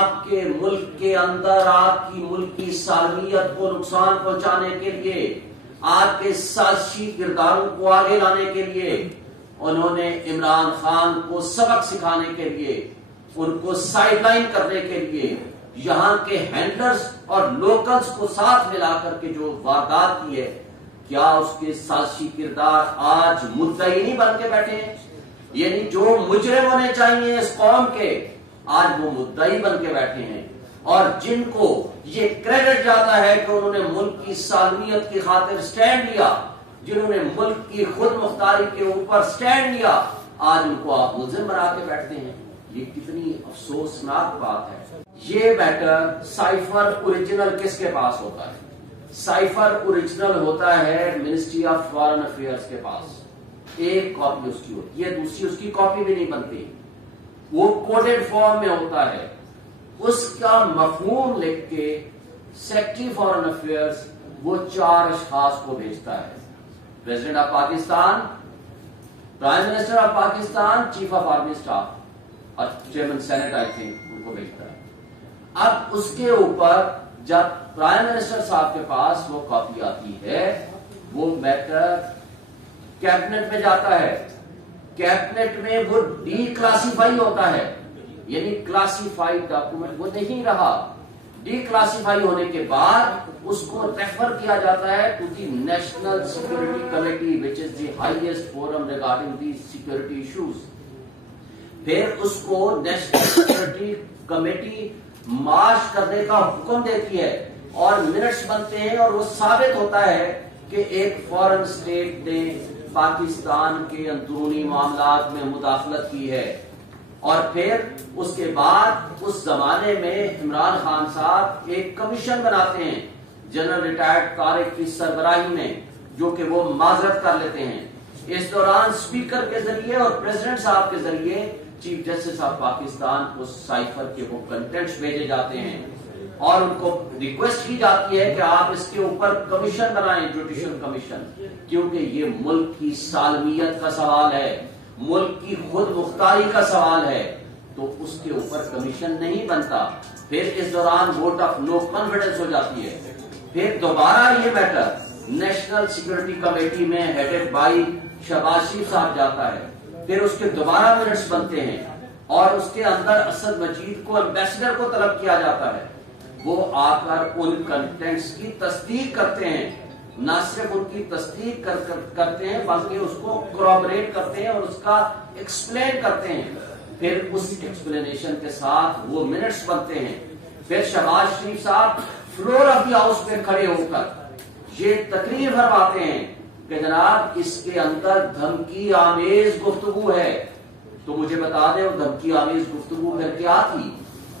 آپ کے ملک کے اندر آپ کی ملکی سالمیت کو نقصان پہنچانے کے لیے، آپ کے سازشی کرداروں کو آگے لانے کے لیے، انہوں نے عمران خان کو سبق سکھانے کے لیے، ان کو سائیڈ لائن کرنے کے لیے یہاں کے ہینڈلرز اور لوکلز کو ساتھ ملا کر کے جو واردات کی ہے، کیا اس کے سازشی کردار آج مدعی نہیں بن کے بیٹھے ہیں؟ یعنی جو مجرم ہونے چاہیے اس قوم کے، آج وہ مدعی بن کے بیٹھے ہیں، اور جن کو یہ کریڈٹ جاتا ہے کہ انہوں نے ملک کی سالمیت کی خاطر سٹینڈ لیا، جنہوں نے ملک کی خود مختاری کے اوپر سٹینڈ لیا، آج ان کو آپ ملزم بنا کے بیٹھتے ہیں۔ یہ کتنی افسوسناک بات ہے۔ یہ میٹر سائفر اوریجنل کس کے پاس ہوتا ہے؟ سائفر اوریجنل ہوتا ہے منسٹری آف فارن افیئرز کے پاس، ایک کاپی اس کی ہوتی ہے، دوسری اس کی کاپی بھی نہیں بنتی، وہ کوڈڈ فارم میں ہوتا ہے۔ اس کا مفہوم لکھ کے سیکرٹری فارن افیئرز وہ 4 اشخاص کو بھیجتا ہے، president of Pakistan, prime minister of Pakistan, chief of army staff اور چیئرمین سینٹ آئی تھنک ان کو بھیجتا ہے۔ اب اس کے اوپر جب پرائم منسٹر صاحب کے پاس وہ کاپی آتی ہے، وہ میٹر کیبنٹ میں جاتا ہے، کیبنٹ میں وہ ڈی کلاسیفائی ہوتا ہے، یعنی کلاسیفائیڈ ڈاکومنٹ وہ نہیں رہا۔ ڈی کلاسیفائی ہونے کے بعد اس کو ریفر کیا جاتا ہے to the national security committee which is the highest forum regarding the security issues. پھر اس کو نیشنل سیکورٹی کمیٹی مارچ کرنے کا حکم دیتی ہے اور منٹس بنتے ہیں، اور وہ ثابت ہوتا ہے کہ ایک فورن اسٹیٹ نے پاکستان کے اندرونی معاملات میں مداخلت کی ہے۔ اور پھر اس کے بعد اس زمانے میں عمران خان صاحب ایک کمیشن بناتے ہیں جنرل ریٹائرڈ طارق کی سربراہی میں، جو کہ وہ معذرت کر لیتے ہیں۔ اس دوران اسپیکر کے ذریعے اور پریزیڈنٹ صاحب کے ذریعے چیف جسٹس آف پاکستان کو سائفر کے وہ کنٹینٹس بھیجے جاتے ہیں، اور ان کو ریکویسٹ کی جاتی ہے کہ آپ اس کے اوپر کمیشن بنائیں، جوڈیشل کمیشن، کیونکہ یہ ملک کی سالمیت کا سوال ہے، ملک کی خود مختاری کا سوال ہے، تو اس کے اوپر کمیشن نہیں بنتا۔ پھر اس دوران ووٹ آف نو کانفیڈنس ہو جاتی ہے۔ پھر دوبارہ یہ میٹر نیشنل سیکورٹی کمیٹی میں ہیڈڈ بائی شہباز شریف صاحب جاتا ہے، پھر اس کے دوبارہ منٹس بنتے ہیں، اور اس کے اندر اسد مجید کو ایمبیسڈر کو طلب کیا جاتا ہے، وہ آ کر ان کنٹینٹس کی تصدیق کرتے ہیں، نہ صرف ان کی تصدیق کرتے ہیں بلکہ اس کو کورابریٹ کرتے ہیں اور اس کا ایکسپلین کرتے ہیں۔ پھر اس ایکسپلینیشن کے ساتھ وہ منٹس بنتے ہیں۔ پھر شہباز شریف صاحب فلور آف دی ہاؤس پہ کھڑے ہو کر یہ تقریر فرماتے ہیں کہ جناب اس کے اندر دھمکی آمیز گفتگو ہے، تو مجھے بتا دیں وہ دھمکی آمیز گفتگو پھر کیا تھی؟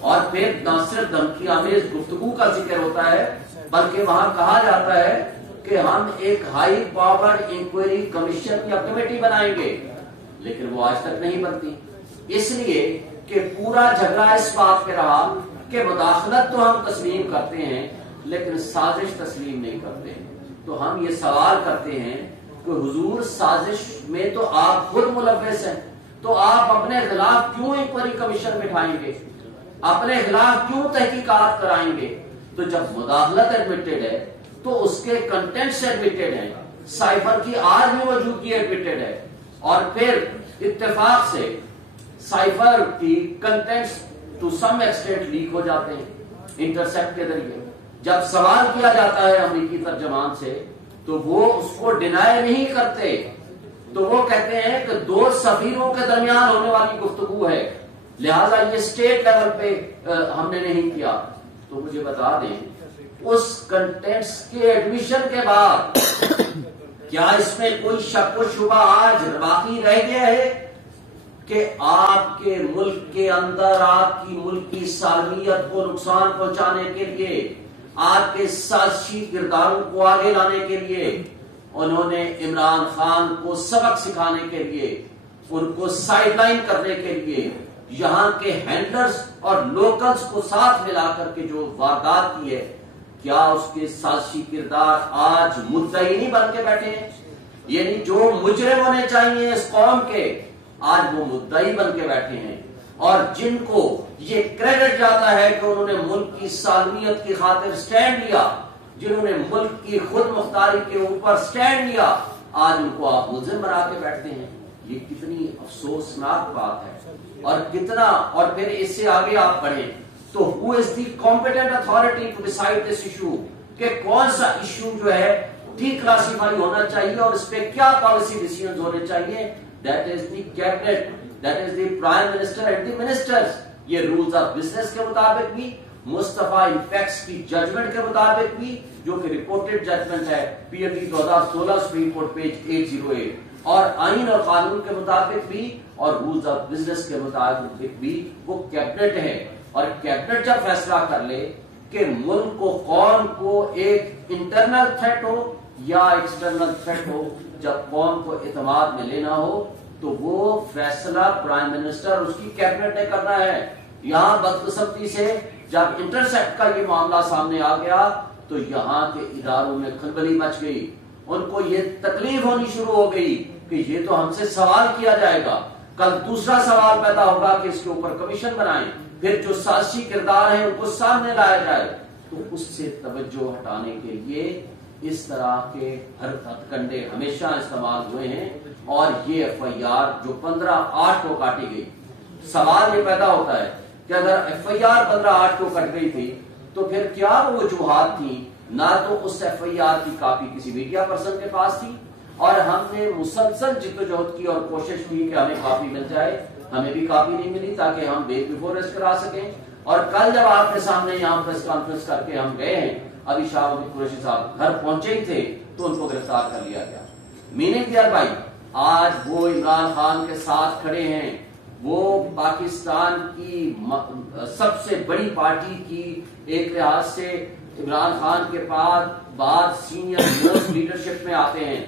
اور پھر نہ صرف دھمکی آمیز گفتگو کا ذکر ہوتا ہے بلکہ وہاں کہا جاتا ہے کہ ہم ایک ہائی پاورڈ انکوائری کمیشن یا کمیٹی بنائیں گے، لیکن وہ آج تک نہیں بنتی، اس لیے کہ پورا جھگڑا اس بات پہ رہا کہ مداخلت تو ہم تسلیم کرتے ہیں لیکن سازش تسلیم نہیں کرتے۔ تو ہم یہ سوال کرتے ہیں کہ حضور سازش میں تو آپ خود ملوث ہیں، تو آپ اپنے خلاف کیوں انکوائری کمیشن بٹھائیں گے، اپنے خلاف کیوں تحقیقات کرائیں گے؟ تو جب مداخلت ایڈمیٹڈ ہے تو اس کے کنٹینٹس ایڈمیٹڈ ہیں، سائفر کی آج بھی موجودگی ایڈمیٹڈ ہے، اور پھر اتفاق سے سائفر کی contents to some extent leak ہو جاتے ہیں انٹرسیپٹ کے ذریعے۔ جب سوال کیا جاتا ہے امریکی ترجمان سے تو وہ اس کو ڈینائی نہیں کرتے، تو وہ کہتے ہیں کہ 2 سفیروں کے درمیان ہونے والی گفتگو ہے، لہذا یہ اسٹیٹ لیول پہ ہم نے نہیں کیا۔ تو مجھے بتا دیں اس کنٹینٹس کے ایڈمیشن کے بعد کیا اس میں کوئی شک و شبہ آج باقی رہ گیا ہے کہ آپ کے ملک کے اندر آپ کی ملکی سالمیت کو نقصان پہنچانے کے لیے، آپ کے سازشی کرداروں کو آگے لانے کے لیے انہوں نے عمران خان کو سبق سکھانے کے لیے، ان کو سائیڈ لائن کرنے کے لیے یہاں کے ہینڈلرز اور لوکلز کو ساتھ ملا کر کے جو واردات کی ہے، کیا اس کے سازشی کردار آج مدعی نہیں بن کے بیٹھے ہیں؟ یعنی جو مجرم ہونے چاہیے اس قوم کے، آج وہ مدعی بن کے بیٹھے ہیں، اور جن کو یہ کریڈٹ جاتا ہے کہ انہوں نے ملک کی سالمیت کی خاطر سٹینڈ لیا، جنہوں نے ملک کی خود مختاری کے اوپر سٹینڈ لیا، آج ان کو آپ ملزم بنا کے بیٹھتے ہیں. یہ کتنی افسوسناک بات ہے. اور کتنا، اور پھر اس سے آگے آپ پڑھیں تو who is the competent authority to decide this issue، کہ کون سا ایشو جو ہے ڈی کلاسیفائی ہونا چاہیے اور اس پہ کیا پالیسی ڈیسیژنز ہونے چاہیے. That is the cabinet, that is the prime minister and the ministers. یہ رولز آف بزنس کے مطابق بھی، مصطفیٰ انفیکس کی ججمنٹ کے مطابق بھی، جو کہ رپورٹڈ ججمنٹ ہے PMD 2016 سپریم کورٹ پیج 808، اور آئین اور قانون کے مطابق بھی اور رولز آف بزنس کے مطابق بھی وہ کیبنٹ ہے. اور کیبنٹ جب فیصلہ کر لے کہ ملک کو، قوم کو ایک انٹرنل تھریٹ ہو یا ایکسٹرنل تھریٹ ہو، جب قوم کو اعتماد میں لینا ہو تو وہ فیصلہ پرائم منسٹر اس کی کیبنٹ نے کرنا ہے. یہاں بدقسمتی سے جب انٹرسیپٹ کا یہ معاملہ سامنے آ گیا تو یہاں کے اداروں میں کھلبلی مچ گئی. ان کو یہ تکلیف ہونی شروع ہو گئی کہ یہ تو ہم سے سوال کیا جائے گا، کل دوسرا سوال پیدا ہوگا کہ اس کے اوپر کمیشن بنائیں، پھر جو سازشی کردار ہیں ان کو سامنے لایا جائے. تو اس سے توجہ ہٹانے کے لیے اس طرح کے ہر ہتھکنڈے ہمیشہ استعمال ہوئے ہیں. اور یہ FIR جو 15/8 کو کاٹی گئی، سوال یہ پیدا ہوتا ہے کہ اگر FIR 15/8 کو کٹ گئی تھی تو پھر کیا وہ وجوہات تھی؟ نہ تو اس FIR کی کاپی کسی میڈیا پرسن کے پاس تھی، اور ہم نے مسلسل جدوجہد کی اور کوشش کی کہ ہمیں کاپی مل جائے، ہمیں بھی کاپی نہیں ملی تاکہ ہم بیل بیفور ارسٹ کرا سکیں. اور کل جب آپ کے سامنے یہاں پریس کانفرنس کر کے ہم گئے ہیں، ابھی شاہ محمود قریشی صاحب گھر پہنچے ہی تھے تو ان کو گرفتار کر لیا گیا. میننگ دیئر بھائی، آج وہ عمران خان کے ساتھ کھڑے ہیں، وہ پاکستان کی سب سے بڑی پارٹی کی ایک لحاظ سے عمران خان کے بعد سینئر لیڈرشپ میں آتے ہیں.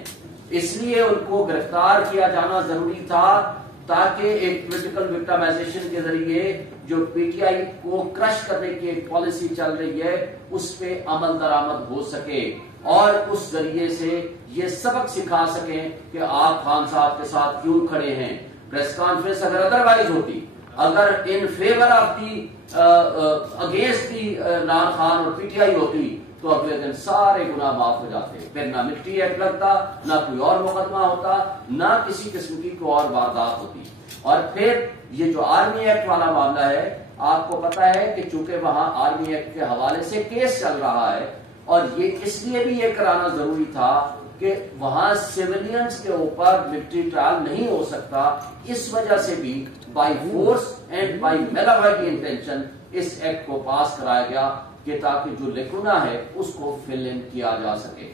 اس لیے ان کو گرفتار کیا جانا ضروری تھا تاکہ ایک پولیٹیکل وکٹمائزیشن کے ذریعے جو PTI کو کرش کرنے کی ایک پالیسی چل رہی ہے اس پہ عمل درآمد ہو سکے، اور اس ذریعے سے یہ سبق سکھا سکیں کہ آپ خان صاحب کے ساتھ کیوں کھڑے ہیں. پریس کانفرنس اگر ادروائز ہوتی، اگر in favour of the against the Imran Khan اور PTI ہوتی تو اگلے دن سارے گناہ معاف ہو جاتے، پھر نہ ملٹری ایکٹ لگتا، نہ کوئی اور مقدمہ ہوتا، نہ کسی قسم کی کوئی اور واردات ہوتی. اور پھر یہ جو آرمی ایکٹ والا معاملہ ہے، آپ کو پتا ہے کہ چونکہ وہاں آرمی ایکٹ کے حوالے سے کیس چل رہا ہے، اور یہ اس لیے بھی یہ کرانا ضروری تھا کہ وہاں سیولینز کے اوپر ملٹری ٹرائل نہیں ہو سکتا. اس وجہ سے بھی by force and by mala fide intention اس ایکٹ کو پاس کرایا گیا کہ تاکہ جو لیکونا ہے اس کو فل ان کیا جا سکے.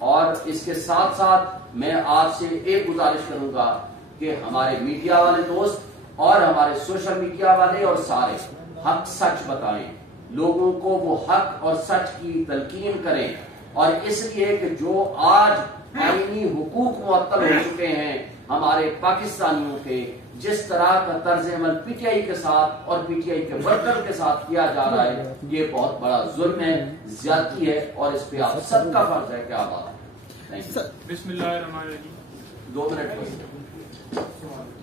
اور اس کے ساتھ ساتھ میں آپ سے ایک گزارش کروں گا کہ ہمارے میڈیا والے دوست اور ہمارے سوشل میڈیا والے اور سارے حق سچ بتائیں، لوگوں کو وہ حق اور سچ کی تلقین کریں. اور اس لیے کہ جو آج آئینی حقوق معطل ہو چکے ہیں ہمارے پاکستانیوں کے، جس طرح کا طرز عمل PTI کے ساتھ اور PTI کے ورکر کے ساتھ کیا جا رہا ہے، یہ بہت بڑا ظلم ہے، زیادتی ہے، اور اس پہ آپ سب کا فرض ہے کہ آپ آئیں. بسم اللہ الرحمن الرحیم. 2 منٹ.